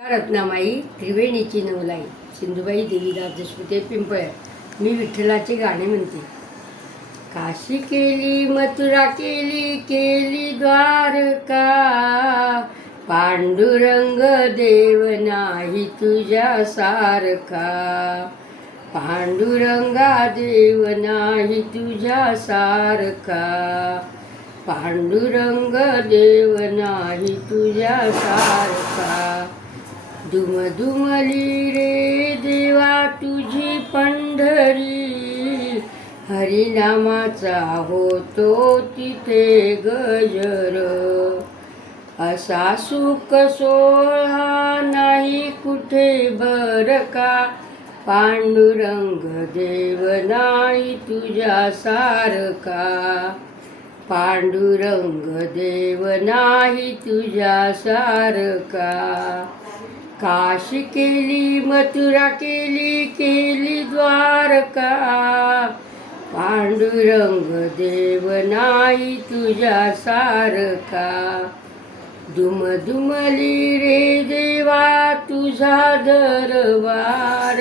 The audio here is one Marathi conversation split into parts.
रत्नामाई त्रिवेणीची नवलाई सिंधुबाई देवीदास देशमुख पिंपळ. मी विठ्ठलाचे गाणे म्हणते. काशी केली मथुरा केली केली द्वारका, पांडुरंग देव नाही तुझ्या सारखा. पांडुरंगा देव नाही तुझ्या सारखा. पांडुरंग देव नाही तुझ्या सारखा. दुमदुमली रे देवा तुझी पंढरी, हरिनामाचा होतो तिथे गजर. असा सुख सोहळा नाही कुठे बर का, पांडुरंग देव नाही तुझ्या सारखा. पांडुरंग देव नाही तुझ्या सारखा. काशी केली मथुरा केली केली द्वारका, पांडुरंग देव नाही तुझ्या सारखा. दुमदुमली रे देवा तुझा दरबार,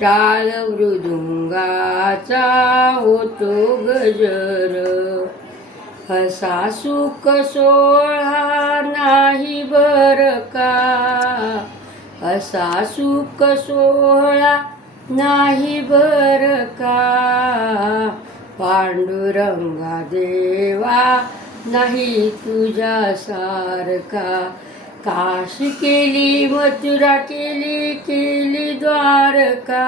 टाळ मृदुंगाचा होतो गजर. असा सुख सोहळा नाही बर का, असा सुख सोहळा नाही बर का. पांडुरंगा देवा नाही तुझ्या सारखा. काशी केली मथुरा केली केली द्वारका,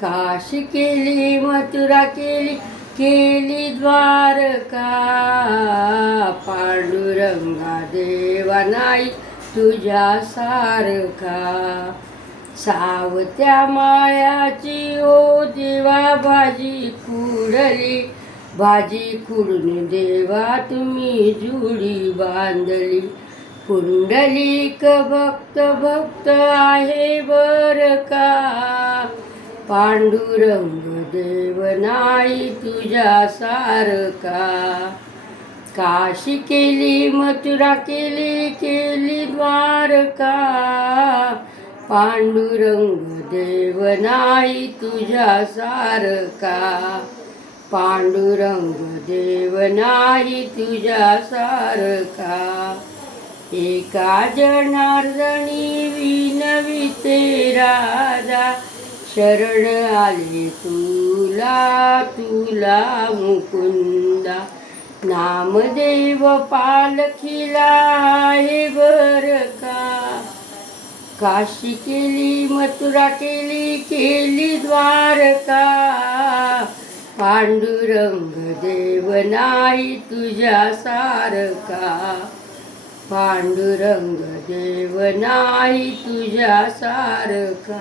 काशी केली मथुरा केली केली द्वारका. पांडुरंगा देवा नाही तुझ्या सारखा. सावत्या माळ्याची ओ देवा भाजी कुडली, भाजी कुडून देवा तुम्ही जुडी बांधली. पुंडलिक भक्त भक्त आहे बर का, पांडुरंग देव नाही तुझ्या सारखा. काशी केली मथुरा केली केली द्वारका, पांडुरंग देव नाही तुझ्या सारखा. पांडुरंग देव नाही तुझ्या सारखा. एका जनार्दनी विनविते राजा, शरण आले तुला तुला मुकुंदा. नामदेव पालखीला आहे बर का. काशी केली मथुरा केली केली द्वारका, पांडुरंग देव नाही तुझ्या सारखा. पांडुरंग देव नाही तुझ्या सारखा.